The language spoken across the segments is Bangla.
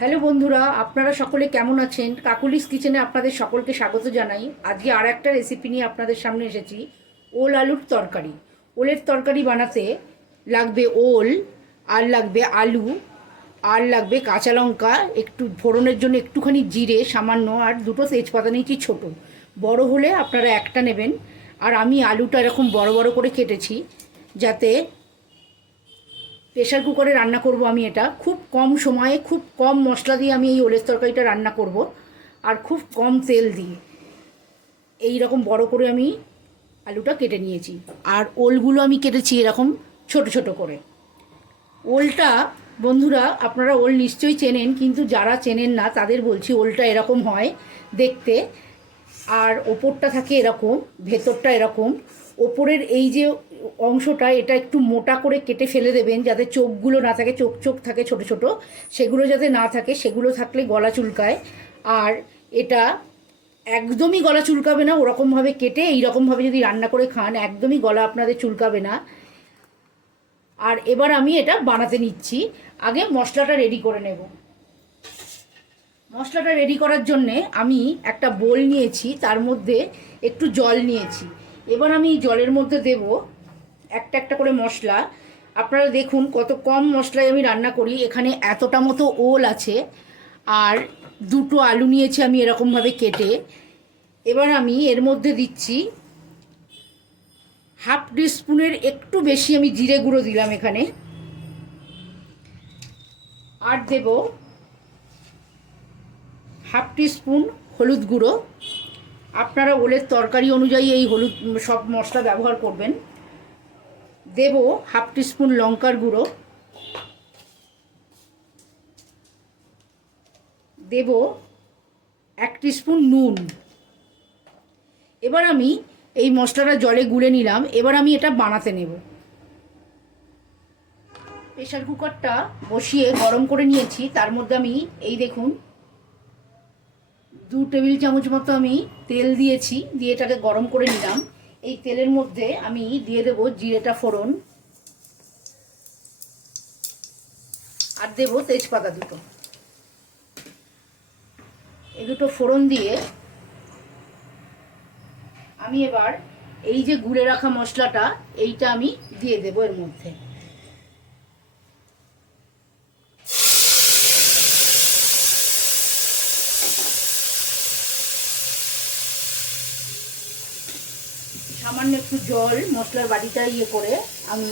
হ্যালো বন্ধুরা, আপনারা সকলে কেমন আছেন? কাকুলিস কিচেনে আপনাদের সকলকে স্বাগত জানাই। আজকে আর একটা রেসিপি নিয়ে আপনাদের সামনে এসেছি। ওল আলুর তরকারি। ওলের তরকারি বানাতে লাগবে ওল, আর লাগবে আলু, আর লাগবে কাঁচা লঙ্কা, একটু ফোড়নের জন্য একটুখানি জিরে, সামান্য, আর দুটো তেজপাতা নিয়েছি ছোট। বড় হলে আপনারা একটা নেবেন। আর আমি আলুটা এরকম বড় বড় করে কেটেছি, যাতে প্রেশার কুকারে রান্না করব আমি এটা। খুব কম সময়ে, খুব কম মশলা দিয়ে আমি এই ওলের তরকারিটা রান্না করব আর খুব কম তেল দিয়ে। এই রকম বড় করে আমি আলুটা কেটে নিয়েছি। আর ওলগুলো আমি কেটেছি এরকম ছোট ছোট করে। ওলটা, বন্ধুরা, আপনারা ওল নিশ্চয়ই চেনেন, কিন্তু যারা চেনেন না, তাদের বলছি ওলটা এরকম হয় দেখতে। আর ওপরটা থাকে এরকম, ভেতরটা এরকম। ওপরের এই যে অংশটা, এটা একটু মোটা করে কেটে ফেলে দেবেন যাতে চোখগুলো না থাকে, চোখ চোখ থাকে ছোট ছোট। সেগুলো যাতে না থাকে, সেগুলো থাকলে গলা চুলকায়। আর এটা একদমই গলা চুলকাবে না, ওরকমভাবে কেটে এইরকমভাবে যদি রান্না করে খান, একদমই গলা আপনাদের চুলকাবে না। আর এবার আমি এটা বানাতে নিচ্ছি। আগে মশলাটা রেডি করে নেব। মশলাটা রেডি করার জন্যে আমি একটা বোল নিয়েছি, তার মধ্যে একটু জল নিয়েছি। এবার আমি জলের মধ্যে দেব একটা একটা করে মশলা। আপনারা দেখুন কত কম মশলায় আমি রান্না করি। এখানে এতটা মতো ওল আছে। আর দুটো আলু নিয়েছি আমি এরকমভাবে কেটে। এবার আমি এর মধ্যে দিচ্ছি হাফ স্পুনের একটু বেশি আমি জিরে গুঁড়ো দিলাম এখানে। আর দেব হাফ স্পুন হলুদ গুঁড়ো। আপনারা ওলের তরকারি অনুযায়ী এই হলুদ সব মশলা ব্যবহার করবেন। দেব হাফ স্পুন লঙ্কার গুঁড়ো। দেব এক স্পুন নুন। এবার আমি এই মশলাটা জলে গুলে নিলাম, এবার আমি এটা বানাতে নেব। প্রেশার কুকারটা বসিয়ে গরম করে নিয়েছি, তার মধ্যে আমি এই দেখুন, দু টেবিল চামচ মতো আমি তেল দিয়েছি, দিয়ে এটাকে গরম করে নিলাম। এই তেলের মধ্যে আমি দিয়ে দেব জিরেটা ফোড়ন। আর দেব তেজপাতা দুটো। এই দুটো ফোড়ন দিয়ে আমি এবার এই যে গুড়ে রাখা মশলাটা, এইটা আমি দিয়ে দেবো এর মধ্যে। সামান্য একটু জল মশলার বাটিটা ইয়ে করে আমি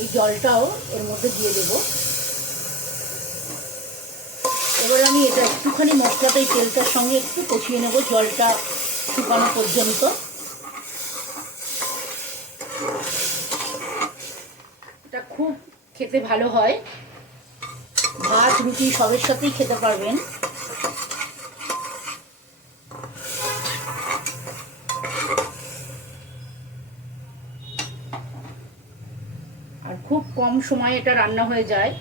এই জলটাও এর মধ্যে দিয়ে দেব। এবার আমি এটা একটুখানি মশলাটা এই তেলটার সঙ্গে একটু কষিয়ে নেব জলটা শুকানো পর্যন্ত। এটা খুব খেতে ভালো হয়। ভাত, রুটি সবের সাথেই খেতে পারবেন। আর খুব কম সময়ে এটা রান্না হয়ে যায়।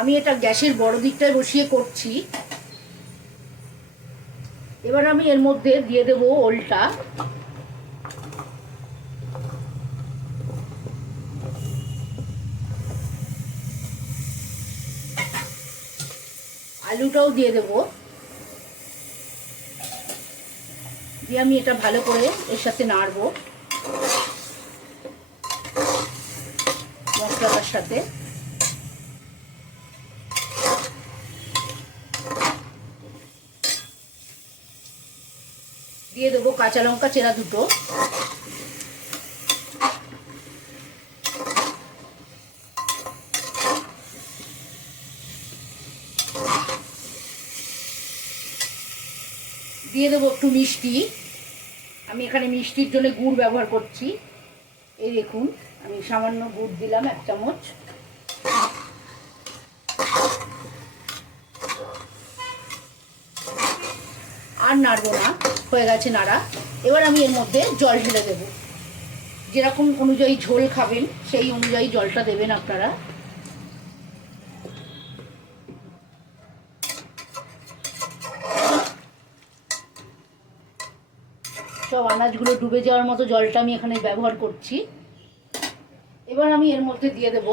আমি এটা গ্যাসের বড় দিকটায় বসিয়ে করছি। এবার আমি এর মধ্যে দিয়ে দেবো ওলটা। আলুটাও দিয়ে দেবো। দিয়ে আমি এটা ভালো করে এর সাথে নাড়বো। মশলাটার সাথে। দিয়ে দেবো কাঁচা লঙ্কা, চেরা দুটো। দিয়ে দেবো একটু মিষ্টি। আমি এখানে মিষ্টির জন্য গুড় ব্যবহার করছি। এই দেখুন, আমি সামান্য গুড় দিলাম এক চামচ। আর নাড়বো না, হয়ে গেছে নাড়া। এবার আমি এর মধ্যে জল ঢেলে দেবো। যেরকম অনুযায়ী ঝোল খাবেন, সেই অনুযায়ী জলটা দেবেন আপনারা। সব আনাজগুলো ডুবে যাওয়ার মতো জলটা আমি এখানে ব্যবহার করছি। এবার আমি এর মধ্যে দিয়ে দেব।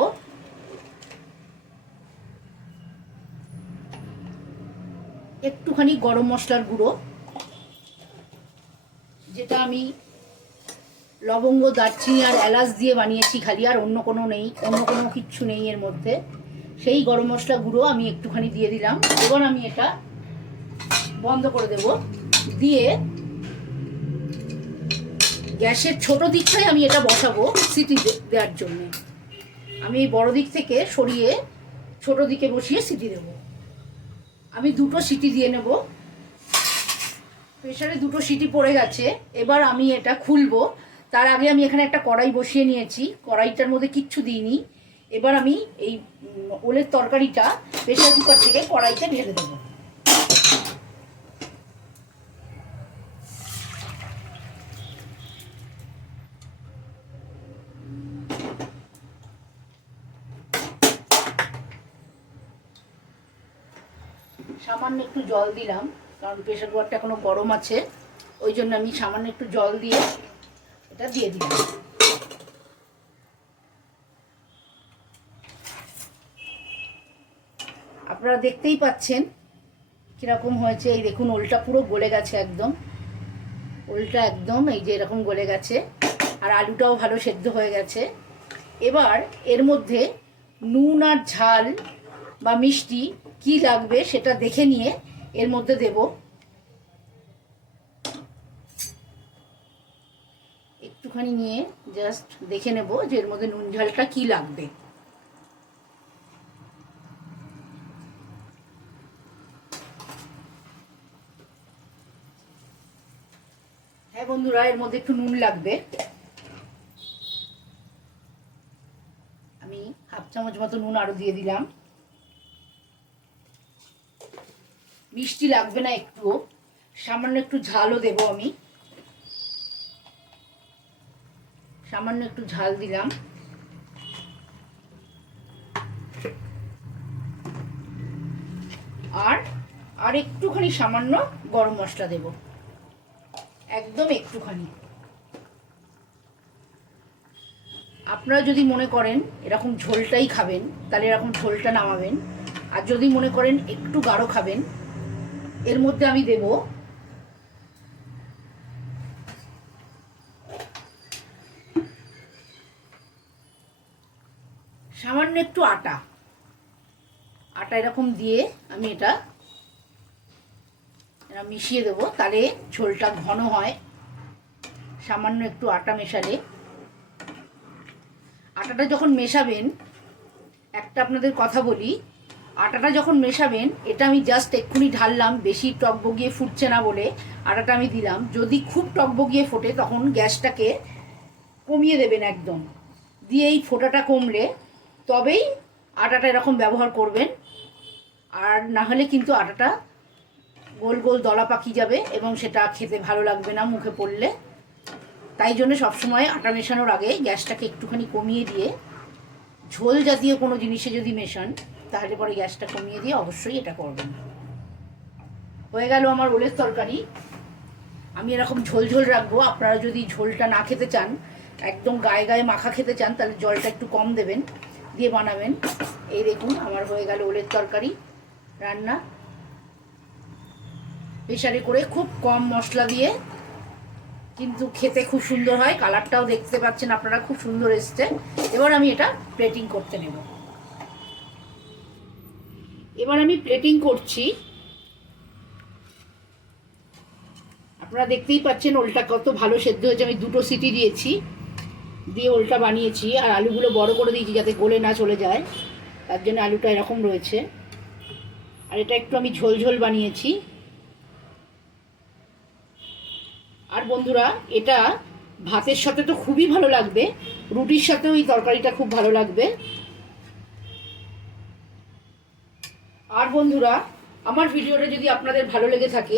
একটুখানি গরম মশলার গুঁড়ো, যেটা আমি লবঙ্গ, দারচিনি আর এলাচ দিয়ে বানিয়েছি খালি, আর অন্য কোনো নেই, অন্য কোনো কিচ্ছু নেই এর মধ্যে। সেই গরম মশলা গুঁড়ো আমি একটুখানি দিয়ে দিলাম। এবার আমি এটা বন্ধ করে দেব। দিয়ে গ্যাসের ছোট দিকটাই আমি এটা বসাবো সিটি দেওয়ার জন্য। আমি এই বড় দিক থেকে সরিয়ে ছোট দিকে বসিয়ে সিটি দেব। আমি দুটো সিটি দিয়ে নেব। প্রেশারে দুটো সিটি পড়ে গেছে। এবার আমি এটা খুলবো। তার আগে আমি এখানে একটা কড়াই বসিয়ে নিয়েছি। কড়াইটার মধ্যে কিচ্ছু দিইনি। এবার আমি এই ওলের তরকারিটা প্রেশার কুকার থেকে কড়াইতে ঢেলে দেবো সামান্য একটু জল দিলাম, কারণ প্রেশার কুকারটা এখনও গরম আছে। ওই জন্য আমি সামান্য একটু জল দিয়ে এটা দিয়ে দিলাম। আপনারা দেখতেই পাচ্ছেন কীরকম হয়েছে। এই দেখুন, ওলটা পুরো গলে গেছে একদম। ওলটা একদম এই যে এরকম গলে গেছে। আর আলুটাও ভালো সেদ্ধ হয়ে গেছে। এবার এর মধ্যে নুন আর ঝাল বা মিষ্টি কি লাগবে সেটা দেখে নিয়ে এর মধ্যে দেব। একটুখানি নিয়ে জাস্ট দেখে নেব যে এর মধ্যে নুন ঝালটা কি লাগবে। হ্যাঁ বন্ধুরা, এর মধ্যে একটু নুন লাগবে। আমি হাফ চামচ মতো নুন আরও দিয়ে দিলাম। মিষ্টি লাগবে না একটুও। সামান্য একটু ঝালও দেবো আমি। সামান্য একটু ঝাল দিলাম। আর আর একটুখানি সামান্য গরম মশলা দেব। একদম একটুখানি। আপনারা যদি মনে করেন এরকম ঝোলটাই খাবেন, তাহলে এরকম ঝোলটা নামাবেন। আর যদি মনে করেন একটু গাঢ় খাবেন এর মধ্যে আমি দেব সামান্য একটু আটা। আটা এরকম দিয়ে আমি এটা মিশিয়ে দেবো, তাহলে ঝোলটা ঘন হয়। সামান্য একটু আটা মেশালে। আটাটা যখন মেশাবেন, একটা আপনাদের কথা বলি আটাটা যখন মেশাবেন, এটা আমি জাস্ট এক্ষুনি ঢাললাম, বেশি টকবগিয়ে ফুটছে না বলে আটাটা আমি দিলাম। যদি খুব টকবগিয়ে ফোটে, তখন গ্যাসটাকে কমিয়ে দেবেন একদম। দিয়ে এই ফোটাটা কমলে, তবেই আটাটা এরকম ব্যবহার করবেন। আর না হলে কিন্তু আটাটা গোল গোল দলা পাকি যাবে এবং সেটা খেতে ভালো লাগবে না মুখে পড়লে। তাই জন্য সবসময় আটা মেশানোর আগে গ্যাসটাকে একটুখানি কমিয়ে দিয়ে ঝোল জাতীয় কোনো জিনিসে যদি মেশান তাহলে পরে গ্যাসটা কমিয়ে দিয়ে অবশ্যই এটা করবেন। হয়ে গেল আমার ওলের তরকারি। আমি এরকম ঝোল ঝোল রাখব। আপনারা যদি ঝোলটা না খেতে চান, একদম গায়ে গায়ে মাখা খেতে চান, তাহলে জলটা একটু কম দেবেন, দিয়ে বানাবেন। এই দেখুন, আমার হয়ে গেল ওলের তরকারি, রান্না। প্রেশারে করে খুব কম মশলা দিয়ে, কিন্তু খেতে খুব সুন্দর হয়। কালারটাও দেখতে পাচ্ছেন আপনারা, খুব সুন্দর এসছে। এবার আমি এটা প্লেটিং করতে নেব। এবার আমি প্লেটিং করছি। আপনারা দেখতেই পাচ্ছেন ওলটা কত ভালো সেদ্ধ হয়েছে। আমি দুটো সিটি দিয়েছি, দিয়ে ওলটা বানিয়েছি আর আলুগুলো বড় করে দিয়েছি যাতে গলে না চলে যায়। তার জন্য আলুটা এরকম রয়েছে। আর এটা একটু আমি ঝোল ঝোল বানিয়েছি। আর বন্ধুরা, এটা ভাতের সাথে তো খুবই ভালো লাগবে। রুটির সাথেও এই তরকারিটা খুব ভালো লাগবে। আর বন্ধুরা, আমার ভিডিওটা যদি আপনাদের ভালো লেগে থাকে,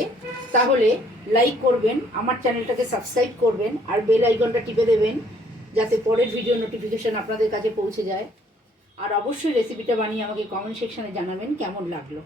তাহলে লাইক করবেন, আমার চ্যানেলটাকে সাবস্ক্রাইব করবেন, আর বেল আইকনটা টিপে দেবেন, যাতে পরের ভিডিও নোটিফিকেশান আপনাদের কাছে পৌঁছে যায়। আর অবশ্যই রেসিপিটা বানিয়ে আমাকে কমেন্ট সেকশানে জানাবেন, কেমন লাগল।